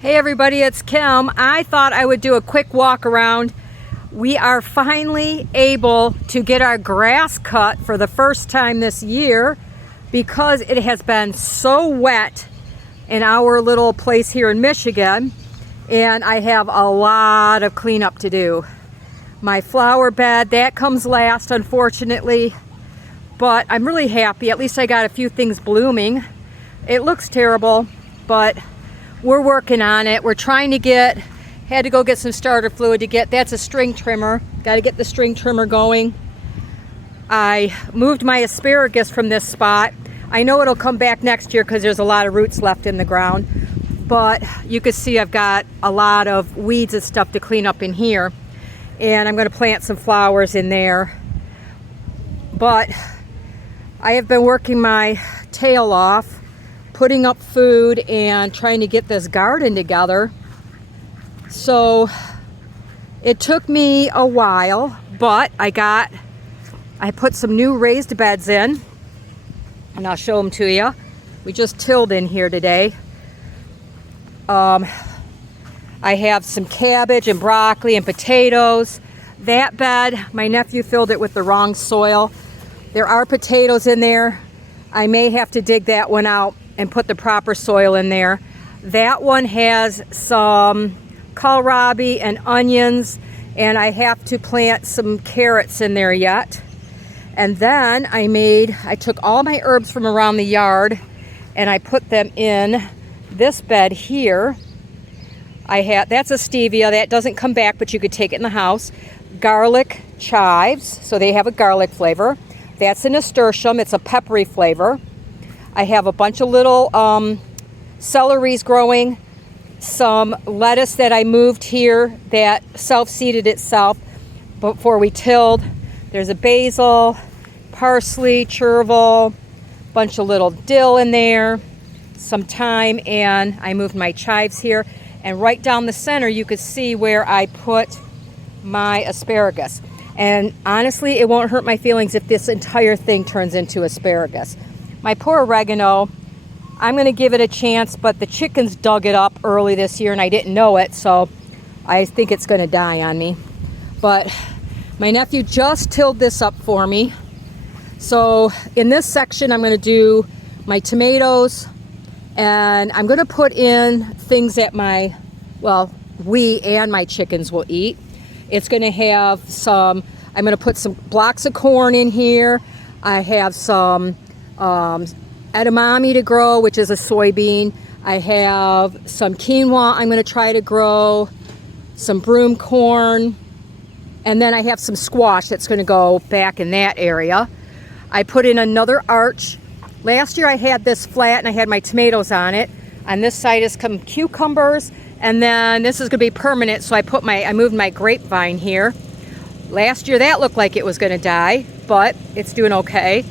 Hey everybody, it's Kim. I thought I would do a quick walk around. We are finally able to get our grass cut for the first time this year because it has been so wet in our little place here in Michigan, and I have a lot of cleanup to do. My flower bed, that comes last, unfortunately, but I'm really happy. At least I got a few things blooming. It looks terrible, but we're working on it. We're trying to had to go get some starter fluid to get, that's a string trimmer. Got to get the string trimmer going. I moved my asparagus from this spot. I know it'll come back next year because there's a lot of roots left in the ground, but you can see I've got a lot of weeds and stuff to clean up in here, and I'm going to plant some flowers in there. But I have been working my tail off, putting up food and trying to get this garden together. So it took me a while, but I put some new raised beds in, and I'll show them to you. We just tilled in here today. I have some cabbage and broccoli and potatoes. That bed, my nephew filled it with the wrong soil. There are potatoes in there. I may have to dig that one out and put the proper soil in there. That one has some kohlrabi and onions, and I have to plant some carrots in there yet. And then I took all my herbs from around the yard and I put them in this bed here. That's a stevia, that doesn't come back, but you could take it in the house. Garlic chives, so they have a garlic flavor. That's a nasturtium, it's a peppery flavor. I have a bunch of little celeries growing, some lettuce that I moved here that self-seeded itself before we tilled. There's a basil, parsley, chervil, bunch of little dill in there, some thyme, and I moved my chives here. And right down the center you could see where I put my asparagus. And honestly, it won't hurt my feelings if this entire thing turns into asparagus. My poor oregano, I'm going to give it a chance, but the chickens dug it up early this year and I didn't know it, so I think it's going to die on me. But my nephew just tilled this up for me. So in this section, I'm going to do my tomatoes, and I'm going to put in things that we and my chickens will eat. It's going to have I'm going to put some blocks of corn in here. I have some edamame to grow, which is a soybean. I have some quinoa I'm going to try to grow, some broom corn, and then I have some squash that's going to go back in that area. I put in another arch. Last year I had this flat and I had my tomatoes on it. On this side is some cucumbers, and then this is going to be permanent, so I moved my grapevine here. Last year that looked like it was going to die, but it's doing okay.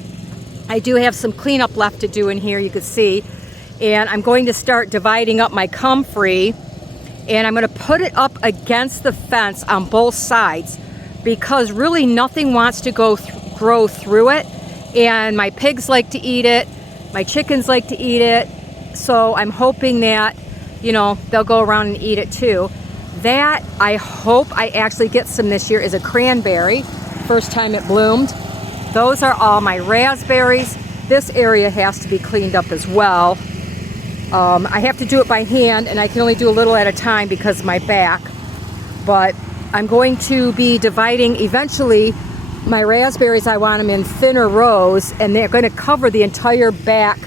I do have some cleanup left to do in here, you can see, and I'm going to start dividing up my comfrey, and I'm going to put it up against the fence on both sides because really nothing wants to grow through it, and my pigs like to eat it, my chickens like to eat it, so I'm hoping that, they'll go around and eat it too. That I hope I actually get some this year is a cranberry, first time it bloomed. Those are all my raspberries. This area has to be cleaned up as well. I have to do it by hand, and I can only do a little at a time because of my back. But I'm going to be dividing eventually my raspberries. I want them in thinner rows, and they're going to cover the entire back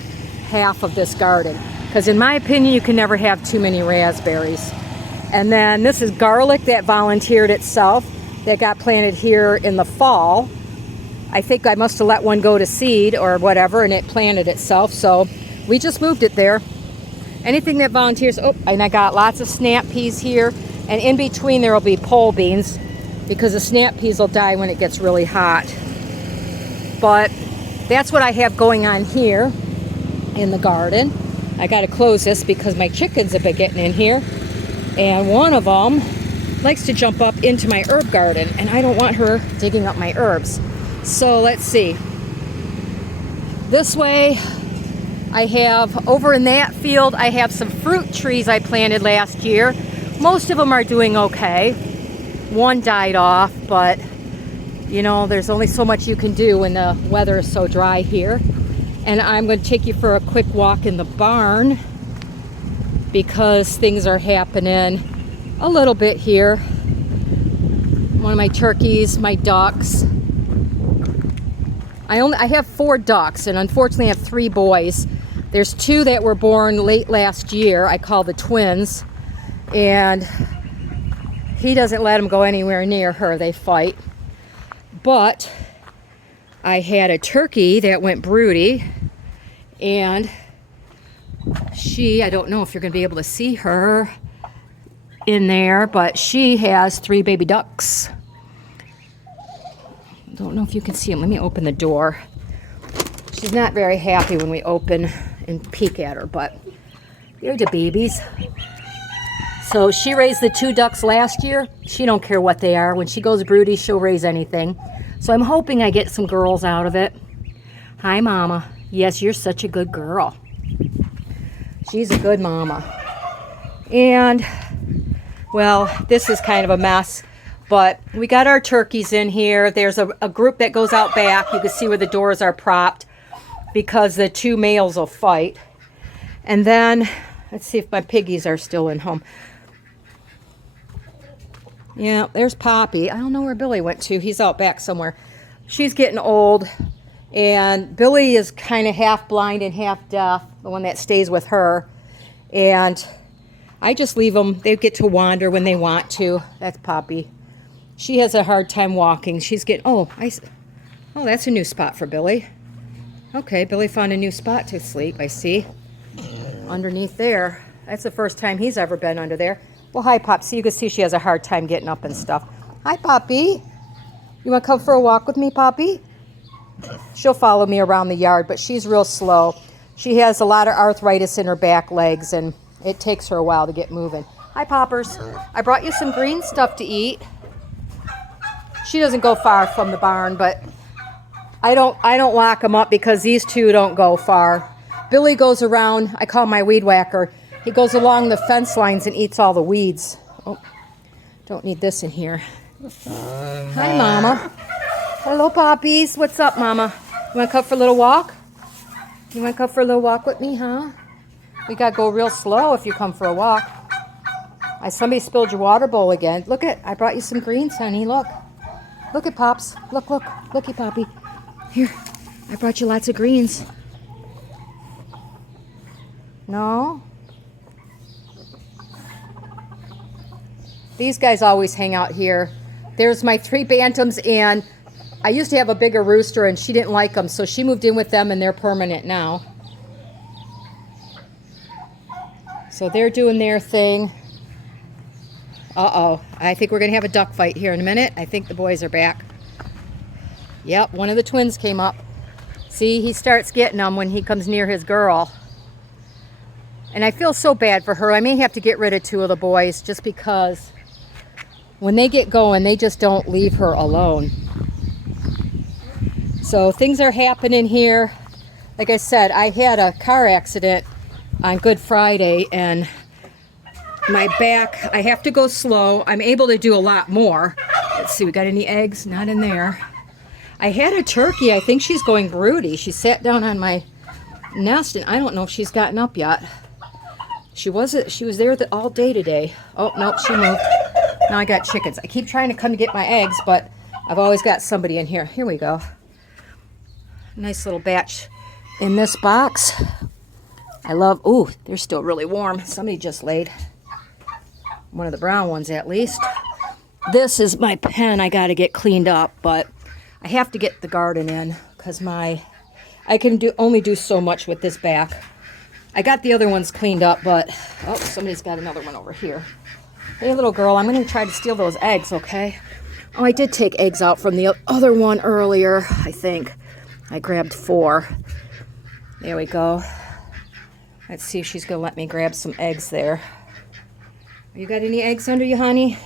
half of this garden. Because in my opinion, you can never have too many raspberries. And then this is garlic that volunteered itself, that got planted here in the fall. I think I must have let one go to seed or whatever, and it planted itself, so we just moved it there. Anything that volunteers. And I got lots of snap peas here, and in between there will be pole beans because the snap peas will die when it gets really hot. But that's what I have going on here in the garden. I got to close this because my chickens have been getting in here, and one of them likes to jump up into my herb garden, and I don't want her digging up my herbs. So let's see. This way I have, over in that field, I have some fruit trees I planted last year. Most of them are doing okay. One died off, but you know, there's only so much you can do when the weather is so dry here. And I'm going to take you for a quick walk in the barn because things are happening a little bit here. One of my turkeys, my ducks. I have 4 ducks, and unfortunately I have 3 boys. There's 2 that were born late last year. I call the twins, and he doesn't let them go anywhere near her. They fight. But I had a turkey that went broody, and I don't know if you're going to be able to see her in there, but she has 3 baby ducks. I don't know if you can see them. Let me open the door. She's not very happy when we open and peek at her, but they're the babies. So she raised the 2 ducks last year. She don't care what they are. When she goes broody, she'll raise anything. So I'm hoping I get some girls out of it. Hi, Mama. Yes, you're such a good girl. She's a good mama. And, well, this is kind of a mess. But we got our turkeys in here. There's a group that goes out back. You can see where the doors are propped because the 2 males will fight. And then, let's see if my piggies are still in home. Yeah, there's Poppy. I don't know where Billy went to. He's out back somewhere. She's getting old. And Billy is kind of half blind and half deaf, the one that stays with her. And I just leave them. They get to wander when they want to. That's Poppy. She has a hard time walking. She's getting, oh, that's a new spot for Billy. Okay, Billy found a new spot to sleep, I see. Underneath there. That's the first time he's ever been under there. Well, hi, Pop. So you can see she has a hard time getting up and stuff. Hi, Poppy. You want to come for a walk with me, Poppy? She'll follow me around the yard, but she's real slow. She has a lot of arthritis in her back legs, and it takes her a while to get moving. Hi, Poppers. I brought you some green stuff to eat. She doesn't go far from the barn, but I don't lock them up because these 2 don't go far. Billy goes around. I call my weed whacker. He goes along the fence lines and eats all the weeds. Oh, don't need this in here. Hi, Mama. Hello, Poppies. What's up, Mama? You want to come for a little walk? You want to come for a little walk with me, huh? We got to go real slow if you come for a walk. Somebody spilled your water bowl again. Look I brought you some greens, honey. Look. Look at Pops. Look. Looky, Poppy. Here, I brought you lots of greens. No? These guys always hang out here. There's my 3 bantams, and I used to have a bigger rooster, and she didn't like them, so she moved in with them, and they're permanent now. So they're doing their thing. Uh-oh. I think we're going to have a duck fight here in a minute. I think the boys are back. Yep, one of the twins came up. See, he starts getting them when he comes near his girl. And I feel so bad for her. I may have to get rid of 2 of the boys just because when they get going, they just don't leave her alone. So things are happening here. Like I said, I had a car accident on Good Friday, and my back, I have to go slow. I'm able to do a lot more. Let's see, we got any eggs? Not in there. I had a turkey. I think she's going broody. She sat down on my nest, and I don't know if she's gotten up yet. She was there all day today. Oh, nope, she moved. Now I got chickens. I keep trying to come to get my eggs, but I've always got somebody in here. Here we go. Nice little batch in this box. Ooh, they're still really warm. Somebody just laid. One of the brown ones, at least. This is my pen I got to get cleaned up, but I have to get the garden in because I can only do so much with this back. I got the other ones cleaned up, but oh, somebody's got another one over here. Hey, little girl, I'm going to try to steal those eggs, okay? Oh, I did take eggs out from the other one earlier, I think. I grabbed 4. There we go. Let's see if she's going to let me grab some eggs there. You got any eggs under you, honey?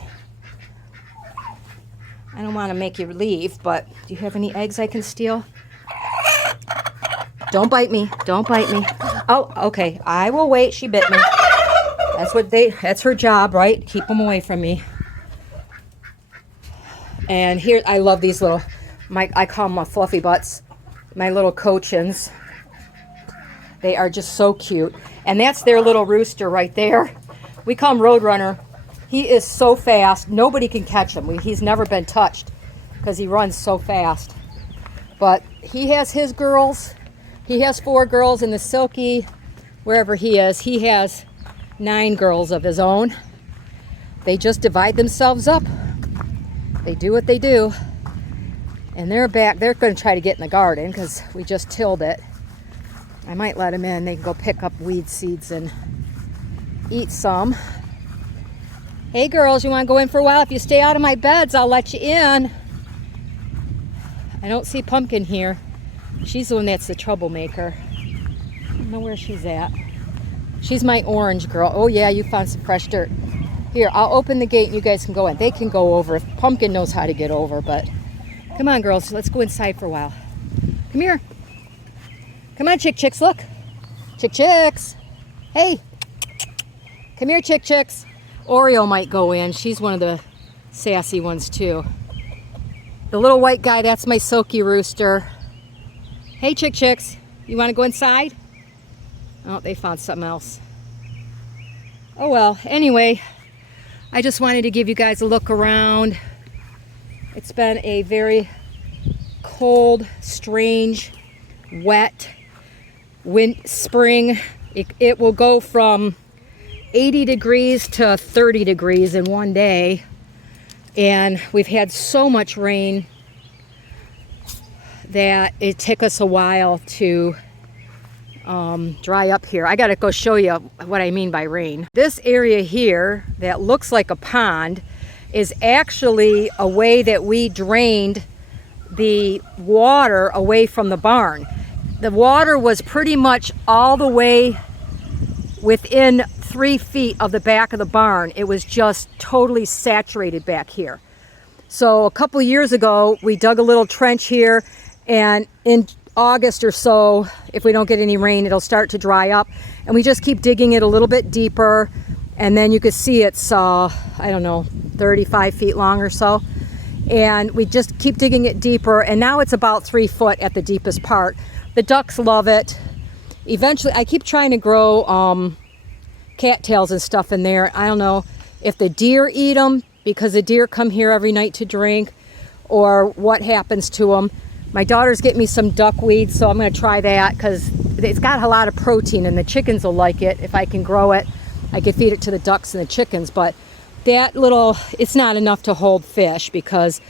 I don't want to make you leave, but do you have any eggs I can steal? Don't bite me. Don't bite me. Oh, okay. I will wait. She bit me. That's her job, right? Keep them away from me. And here, I love these little, I call them fluffy butts, my little cochins. They are just so cute. And that's their little rooster right there. We call him Roadrunner. He is so fast. Nobody can catch him. He's never been touched because he runs so fast. But he has his girls. He has 4 girls in the Silky, wherever he is. He has 9 girls of his own. They just divide themselves up. They do what they do. And they're back. They're going to try to get in the garden because we just tilled it. I might let them in. They can go pick up weed seeds and eat some. Hey girls, you want to go in for a while? If you stay out of my beds, I'll let you in. I don't see Pumpkin here. She's the one that's the troublemaker. I don't know where she's at. She's my orange girl. Oh yeah, you found some fresh dirt. Here, I'll open the gate and you guys can go in. They can go over. Pumpkin knows how to get over, but come on girls, let's go inside for a while. Come here. Come on, chicks, look. Chicks. Hey. Come here, chicks. Oreo might go in. She's one of the sassy ones too. The little white guy, that's my Silky rooster. Hey, chicks. You want to go inside? Oh, they found something else. Oh well, anyway, I just wanted to give you guys a look around. It's been a very cold, strange, wet spring. It will go from 80 degrees to 30 degrees in one day. And we've had so much rain that it took us a while to dry up here. I gotta go show you what I mean by rain. This area here that looks like a pond is actually a way that we drained the water away from the barn. The water was pretty much all the way within 3 feet of the back of the barn. It was just totally saturated back here. So a couple of years ago, we dug a little trench here, and in August or so, if we don't get any rain, it'll start to dry up. And we just keep digging it a little bit deeper, and then you can see it's, I don't know, 35 feet long or so. And we just keep digging it deeper, and now it's about 3 foot at the deepest part. The ducks love it. Eventually, I keep trying to grow cattails and stuff in there. I don't know if the deer eat them because the deer come here every night to drink, or what happens to them. My daughter's getting me some duckweed, so I'm going to try that because it's got a lot of protein and the chickens will like it. If I can grow it, I can feed it to the ducks and the chickens, but that little, it's not enough to hold fish because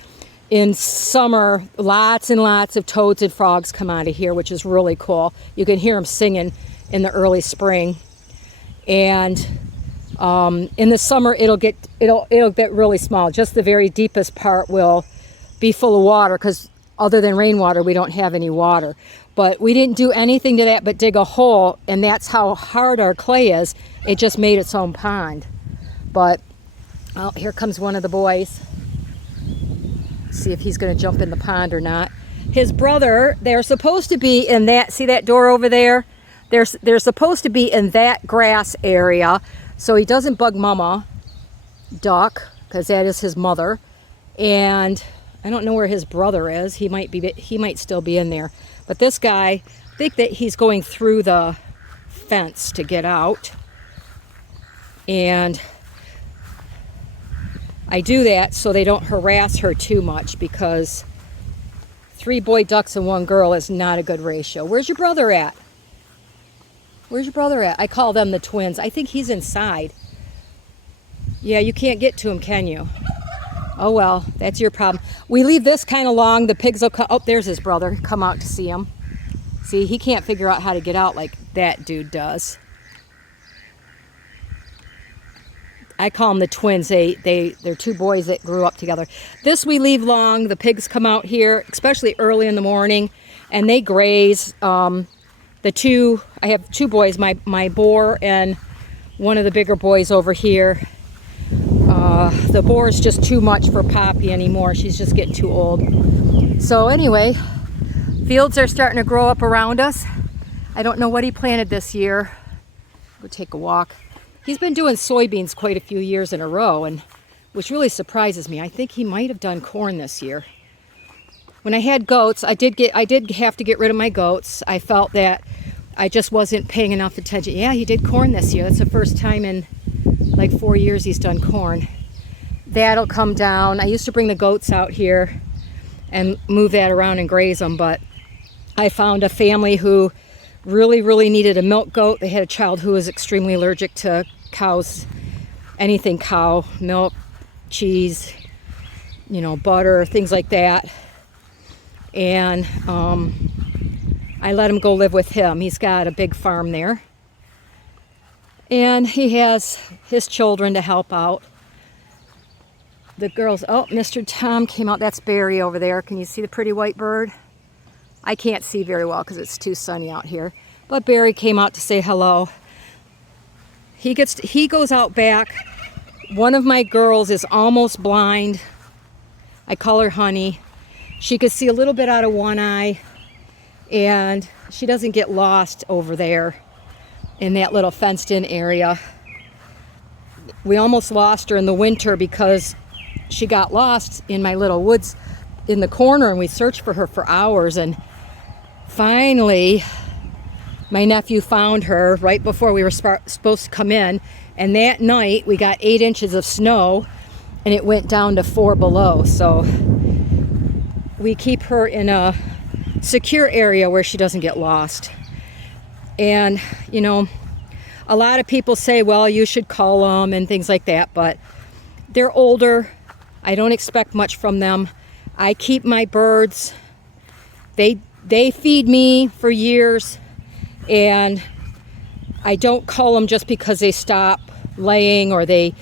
in summer, lots and lots of toads and frogs come out of here, which is really cool. You can hear them singing in the early spring. And in the summer, it'll get really small. Just the very deepest part will be full of water because other than rainwater, we don't have any water. But we didn't do anything to that but dig a hole, and that's how hard our clay is. It just made its own pond. But, oh, here comes one of the boys. See if he's going to jump in the pond or not. His brother, they're supposed to be in that, see that door over there? They're supposed to be in that grass area so he doesn't bug Mama Duck, because that is his mother. And I don't know where his brother is. He might still be in there. But this guy, I think that he's going through the fence to get out. And I do that so they don't harass her too much, because 3 boy ducks and 1 girl is not a good ratio. Where's your brother at? Where's your brother at? I call them the twins. I think he's inside. Yeah, you can't get to him, can you? Oh well, that's your problem. We leave this kind of long. The pigs will come. Oh, there's his brother. Come out to see him. See, he can't figure out how to get out like that dude does. I call them the twins. They're 2 boys that grew up together. This we leave long. The pigs come out here, especially early in the morning, and they graze. I have 2 boys, my boar and one of the bigger boys over here. The boar is just too much for Poppy anymore. She's just getting too old. So anyway, fields are starting to grow up around us. I don't know what he planted this year. Go take a walk. He's been doing soybeans quite a few years in a row, and which really surprises me. I think he might have done corn this year. When I had goats, I did have to get rid of my goats. I felt that I just wasn't paying enough attention. Yeah, he did corn this year. That's the first time in like 4 years he's done corn. That'll come down. I used to bring the goats out here and move that around and graze them, but I found a family who really needed a milk goat. They had a child who was extremely allergic to cows, anything cow, milk, cheese, you know, butter, things like that. And I let him go live with him. He's got a big farm there. And he has his children to help out. The girls, oh, Mr. Tom came out. That's Barry over there. Can you see the pretty white bird? I can't see very well because it's too sunny out here. But Barry came out to say hello. He goes out back. One of my girls is almost blind. I call her Honey. She could see a little bit out of one eye, and she doesn't get lost over there in that little fenced-in area. We almost lost her in the winter because she got lost in my little woods in the corner, and we searched for her for hours, and finally my nephew found her right before we were supposed to come in, and that night we got 8 inches of snow, and it went down to 4 below. So we keep her in a secure area where she doesn't get lost. And, you know, a lot of people say, well, you should cull them and things like that, but they're older. I don't expect much from them. I keep my birds. They feed me for years, and I don't cull them just because they stop laying or they,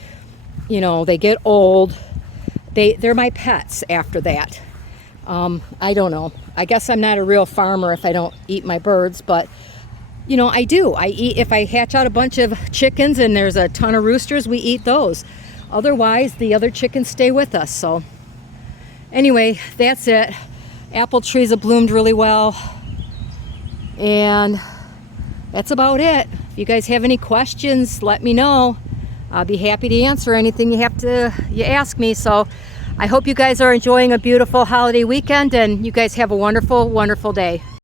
you know, they get old. They're my pets after that. I don't know. I guess I'm not a real farmer if I don't eat my birds, but you know, I do. I eat, if I hatch out a bunch of chickens and there's a ton of roosters, we eat those. Otherwise, the other chickens stay with us. So anyway, that's it. Apple trees have bloomed really well. And that's about it. If you guys have any questions, let me know. I'll be happy to answer anything you ask me. So I hope you guys are enjoying a beautiful holiday weekend, and you guys have a wonderful day.